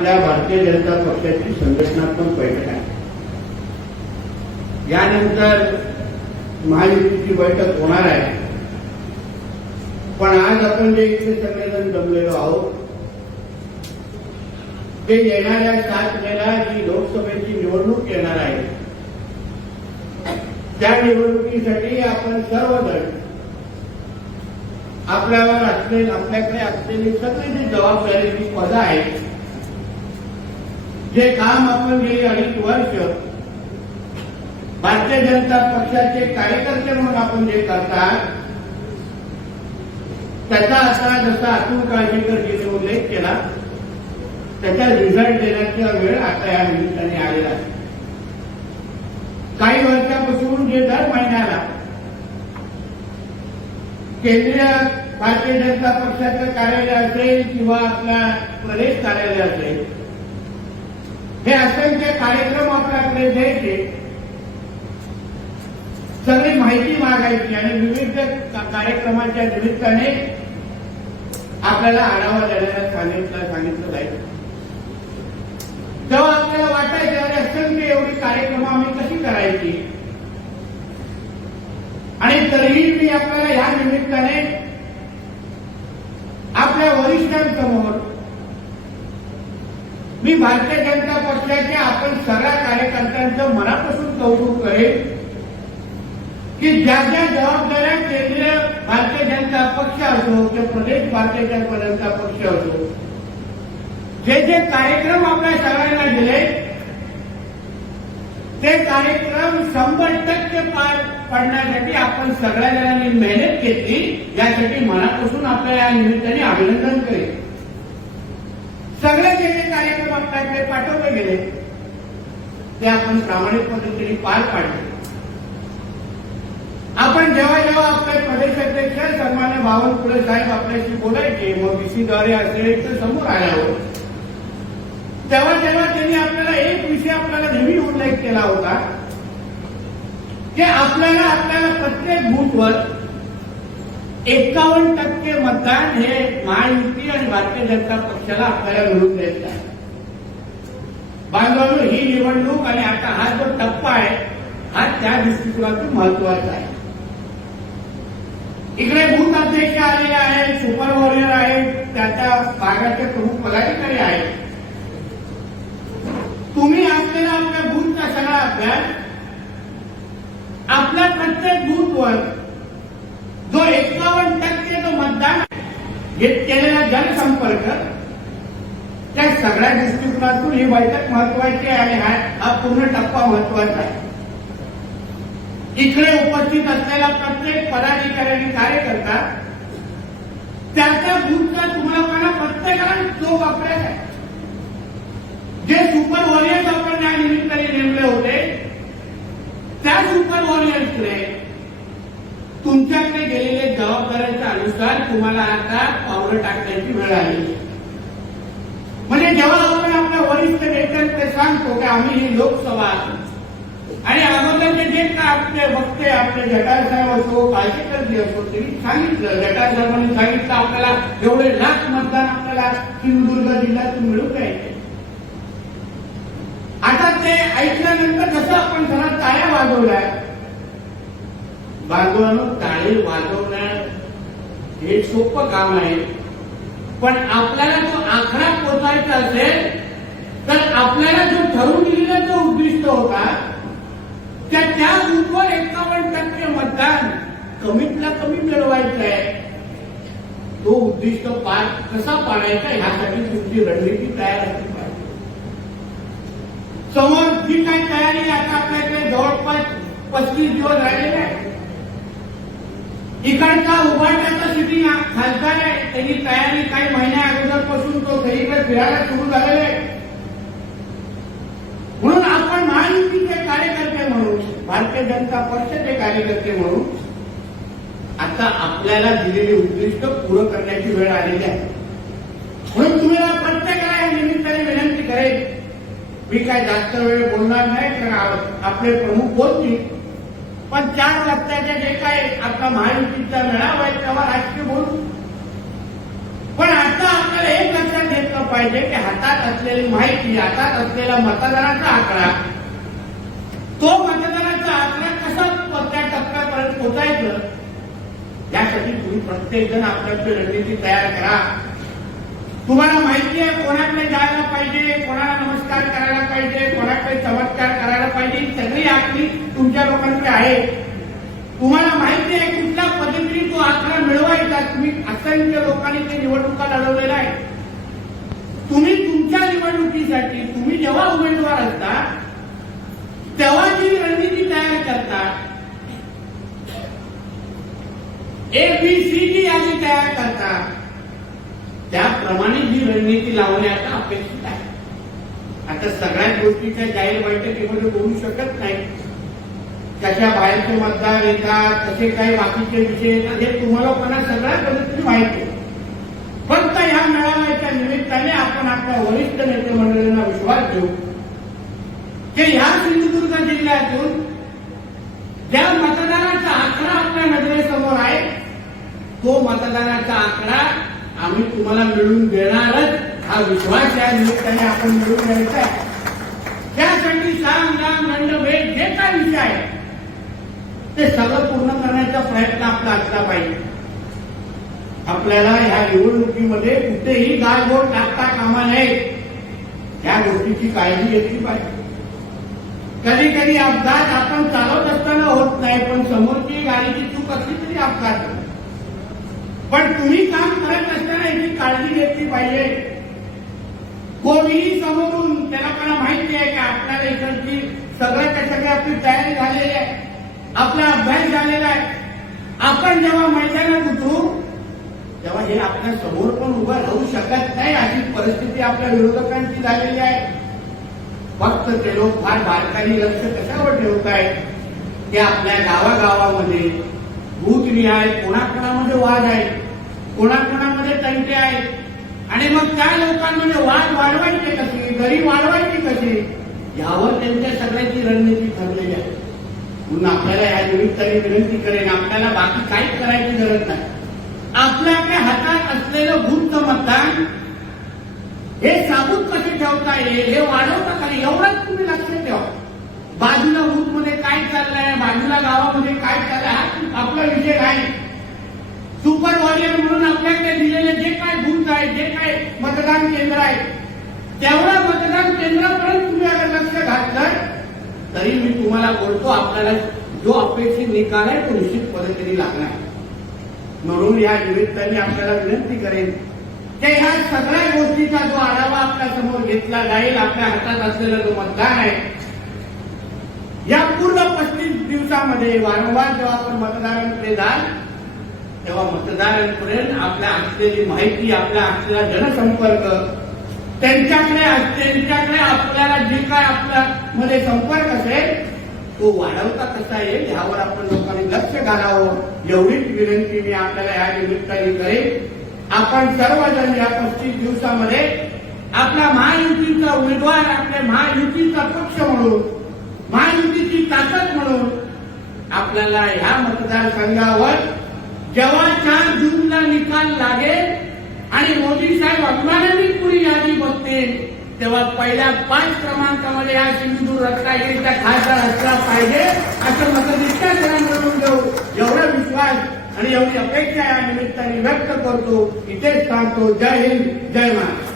आपल्या भारतीय जनता पक्षाची संघटनात्मक बैठक आहे. यानंतर महायुतीची बैठक होणार आहे. पण आज आपण जे इथे सगळेजण जमलेलो आहोत ते येणाऱ्या सात मेला जी लोकसभेची निवडणूक येणार आहे त्या निवडणुकीसाठी आपण सर्वजण आपल्यावर असलेली आपल्याकडे असलेली सगळी जी जबाबदारीची पदं आहेत जे काम आपण गेली अडीच वर्ष भारतीय जनता पक्षाचे कार्यकर्ते म्हणून आपण जे करतात त्याचा आता जसा अतुल काळजीकर काळजीकरजीने उल्लेख केला त्याचा रिझल्ट देण्याचा वेळ आता या निमित्ताने आलेला आहे. काही वर्षापासून जे दर महिन्याला केंद्रीय भारतीय जनता पक्षाचं कार्यालय असेल किंवा आपला प्रदेश कार्यालय असेल हे असंख्य कार्यक्रम आपल्याकडे द्यायचे सगळी माहिती मागायची आणि विविध कार्यक्रमाच्या निमित्ताने आपल्याला आढावा देण्याला सांगितलं सांगितलं जायचं तेव्हा आपल्याला वाटायचं अरे असंख्य एवढी कार्यक्रम आम्ही कशी करायची? आणि तरीही मी आपल्याला या निमित्ताने आपल्या वरिष्ठांसमोर मी भारतीय जनता पक्षाचे आपण सगळ्या कार्यकर्त्यांचं मनापासून कौतुक करेन की ज्या ज्या जबाबदाऱ्या केंद्रीय भारतीय जनता पक्ष असो किंवा प्रदेश भारतीय जनता पक्ष असो जे जे कार्यक्रम आपल्या सगळ्यांना दिले ते कार्यक्रम शंभर टक्के पार पडण्यासाठी आपण सगळ्या जणांनी मेहनत घेतली यासाठी मनापासून आपल्या या निमित्ताने अभिनंदन करेल सगळे आपण काय काय पाठवले गेले ते आपण प्रामाणिक पद्धतीने पार पाडले. आपण जेव्हा जेव्हा आपले प्रदेश अध्यक्ष सन्मान्य बावनकुळे साहेब आपल्याशी बोलायचे मग बीसीद्वारे असेल तर समोर आल्यावर तेव्हा जेव्हा त्यांनी आपल्याला एक विषय आपल्याला नेहमी उल्लेख केला होता की आपल्याला आपल्याला प्रत्येक बूथवर एकावन्न टक्के मतदान हे महायुती आणि भारतीय जनता पक्षाला आपल्याला मिळून द्यायचं आहे. बांधवांनो ही निवडणूक आणि आता हा जो टप्पा आहे हा त्या दृष्टिकोनातून महत्त्वाचा आहे. इकडे बूथ अध्यक्ष आलेले आहेत सुपर वॉरियर आहेत त्याच्या भागाचे प्रमुख पदाधिकारी आहेत. तुम्ही असलेला आपल्या बूथचा सगळा अभ्यास आपल्या प्रत्येक बूथवर जो एकावन्न टक्के जो मतदान केलेला जनसंपर्क त्या सगळ्या दृष्टिकोनातून ही बैठक महत्वाची आहे आणि हा पूर्ण टप्पा महत्त्वाचा आहे. इकडे उपस्थित असलेला प्रत्येक पदाधिकारी आणि कार्यकर्ता त्याच्या बूथचा तुम्हाला मला प्रत्येकाला जो वापरायचा आहे. जे सुपर वॉरियर्स आपण या निमित्ताने नेमले होते त्या सुपर वॉरियर्सने तुमच्याकडे गेलेले जबाबदाऱ्यांच्या अनुसार तुम्हाला आता पावलं टाकण्याची वेळ आली म्हणजे जेव्हा आपण आपल्या वरिष्ठ नेत्यांकडे सांगतो की आम्ही ही लोकसभा आणि अगोदरचे जे काय आपले वक्ते आपले जटार साहेब असो काळजीकरजी असो त्यांनी सांगितलं जटार साहेबांनी सांगितलं आपल्याला एवढे लाख मतदान आपल्याला सिंधुदुर्ग जिल्ह्यातून मिळू द्यायचे आता ते ऐकल्यानंतर जसं आपण त्याला टाळ्या वाजवल्या बांधवांनो टाळे वाजवणं हे सोपं काम आहे. पण आपल्याला जो आकडा पोचायचा असेल तर आपल्याला जो ठरवून दिलेला जो उद्दिष्ट होता त्या त्या बूथवर एकावन्न टक्के मतदान कमीतला कमी मिळवायचं आहे. तो उद्दिष्ट पार कसा पाडायचा ह्यासाठी तुमची रणनीती तयार असली पाहिजे. समोर जी काही तयारी आता आपल्याकडे जवळपास पस्तीस दिवस राहिलेले आहे इकडचा उभारण्याचा सिटिंग खासदार आहे. त्यांनी तयारी काही महिन्या अगोदरपासून तो सगळीकडे फिरायला सुरू झालेला आहे. म्हणून आपण महायुतीचे कार्यकर्ते म्हणून भारतीय जनता पक्षाचे कार्यकर्ते म्हणून आता आपल्याला दिलेली उद्दिष्ट पूर्ण करण्याची वेळ आलेली आहे. म्हणून तुम्हाला प्रत्येकाला या निमित्ताने विनंती करेल मी काय जास्त वेळ बोलणार नाही कारण आपले प्रमुख बोलतील पण चार वाजताचे जे काही आता महायुतीचा मेळावा आहे तेव्हा राजकीय बोलू. पण आता आपल्याला एक लक्षात घेतलं पाहिजे की हातात असलेली माहिती हातात असलेला मतदानाचा आकडा तो मतदानाचा आकडा कसा कोणत्या टप्प्यापर्यंत पोचायचं यासाठी तुम्ही प्रत्येक जण आपल्याची रणनीती तयार करा. तुम्हाला माहिती आहे कोणाकडे जायला पाहिजे कोणाला नमस्कार करायला पाहिजे कोणाकडे चमत्कार करायला पाहिजे सगळी आपली तुमच्या लोकांकडे आहे. तुम्हाला माहिती आहे कुठल्या पद्धतीने तो आकडा मिळवायचा? तुम्ही असंख्य लोकांनी ते निवडणुका लढवलेल्या आहे तुम्ही तुमच्या निवडणुकीसाठी तुम्ही जेव्हा उमेदवार असता तेव्हा जी रणनीती तयार करता ए बी सी ची यादी तयार करता त्याप्रमाणे जी रणनीती लावण्याचा अपेक्षित आहे. आता सगळ्याच गोष्टीच्या जाहीर बैठकीमध्ये बोलू शकत नाही. त्याच्या बाहेरचे मतदार येतात तसे काही बाकीचे विषय येतात हे तुम्हाला पण सगळ्या पद्धतीने माहिती फक्त ह्या मेळाव्याच्या निमित्ताने आपण आपल्या वरिष्ठ नेते मंडळींना विश्वास देऊ. की ह्या सिंधुदुर्ग जिल्ह्यातून ज्या मतदानाचा आकडा आपल्या नजरेसमोर आहे तो मतदानाचा आकडा आम्ही तुम्हाला मिळवून देणारच हा विश्वास या निमित्ताने म्हणजे आपण मिळवून द्यायचा आहे. त्यासाठी साम राम दंड भेट जे काय विषय आहे. ते सगळं पूर्ण करण्याचा प्रयत्न आपला असला पाहिजे. आपल्याला ह्या निवडणुकीमध्ये कुठेही गाळबोळ टाकता कामा नये. या गोष्टीची काळजी घेतली पाहिजे. कधी कधी अपघात आपण चालवत असताना होत नाही पण समोरची गाडीची चूक असली तरी अपघात होतो. पण तुम्ही काम करत असताना याची काळजी घेतली पाहिजे. कोणीही समोरून त्याला मला माहिती आहे की? आपल्याला इकडची सगळ्याच्या सगळी आपली तयारी झालेली आहे. आपला अभ्यास झालेला आहे. आपण जेव्हा मैदानात उतरू तेव्हा हे आपल्यासमोर पण उभं राहू शकत नाही. अशी परिस्थिती आपल्या विरोधकांची झालेली आहे. फक्त ते लोक फार बारकाई लक्ष कशावर ठेवत आहेत ते आपल्या गावागावामध्ये भूतनिहाय कोणाकोणामध्ये वाद आहे कोणाकोणामध्ये तंटे आहेत. आणि मग त्या लोकांमध्ये वाद वाढवायचे कसे? गरीब वाढवायचे कसे यावर त्यांच्या सगळ्यांची रणनीती ठरलेली आहे. म्हणून आपल्याला या निमित्ताने विनंती करेन आपल्याला बाकी काहीच करायची गरज नाही. आपल्याकडे हातात असलेलं गुप्त मतदान हे साबूत कसे ठेवता येईल? हे वाढवता का नाही? एवढंच तुम्ही लक्ष ठेवा. बाजूला बूथ काय चाललंय? बाजूला गावामध्ये काय चाललंय हा आपला विषय नाही सुपर वॉरियर म्हणून आपल्याकडे दिलेले जे काय बूथ आहे जे काय मतदान केंद्र आहे तेवढ्या मतदान केंद्रापर्यंत तुम्ही अगर लक्ष घातलं तरी मी तुम्हाला बोलतो आपल्याला जो अपेक्षित निकाल आहे तो निश्चित पद्धतीने लागणार म्हणून या निमित्ताने आपल्याला विनंती करेन की ह्या सगळ्या गोष्टीचा जो आढावा आपल्यासमोर घेतला जाईल आपल्या हातात असलेला जो मतदान आहे या पूर्ण पस्तीस दिवसामध्ये वारंवार जेव्हा आपण मतदारांकडे जाल तेव्हा मतदारांपर्यंत आपल्या असलेली माहिती आपला असलेला जनसंपर्क त्यांच्याकडे त्यांच्याकडे आपल्याला जे काय आपल्या मध्ये संपर्क असेल तो वाढवता कसा येईल ह्यावर आपण लोकांनी लक्ष घालावं. एवढीच विनंती मी आपल्याला या निमित्ताने करेन. आपण सर्वजण या पस्तीस दिवसामध्ये आपला महायुतीचा उमेदवार आपल्या महायुतीचा पक्ष म्हणून महायुतीची ताकद म्हणून आपल्याला ह्या मतदारसंघावर जेव्हा चार जूनला निकाल लागेल. आणि मोदी साहेब अभिमानाने पुरी यादी बघतील. तेव्हा पहिल्या पाच क्रमांकामध्ये या सिंधुदुर्ग रत्नागिरीचा खासदार असला पाहिजे असं मतनिष्ठा करून देऊ. एवढा विश्वास आणि एवढी अपेक्षा या निमित्ताने व्यक्त करतो. इथेच सांगतो जय हिंद जय महाराष्ट्र.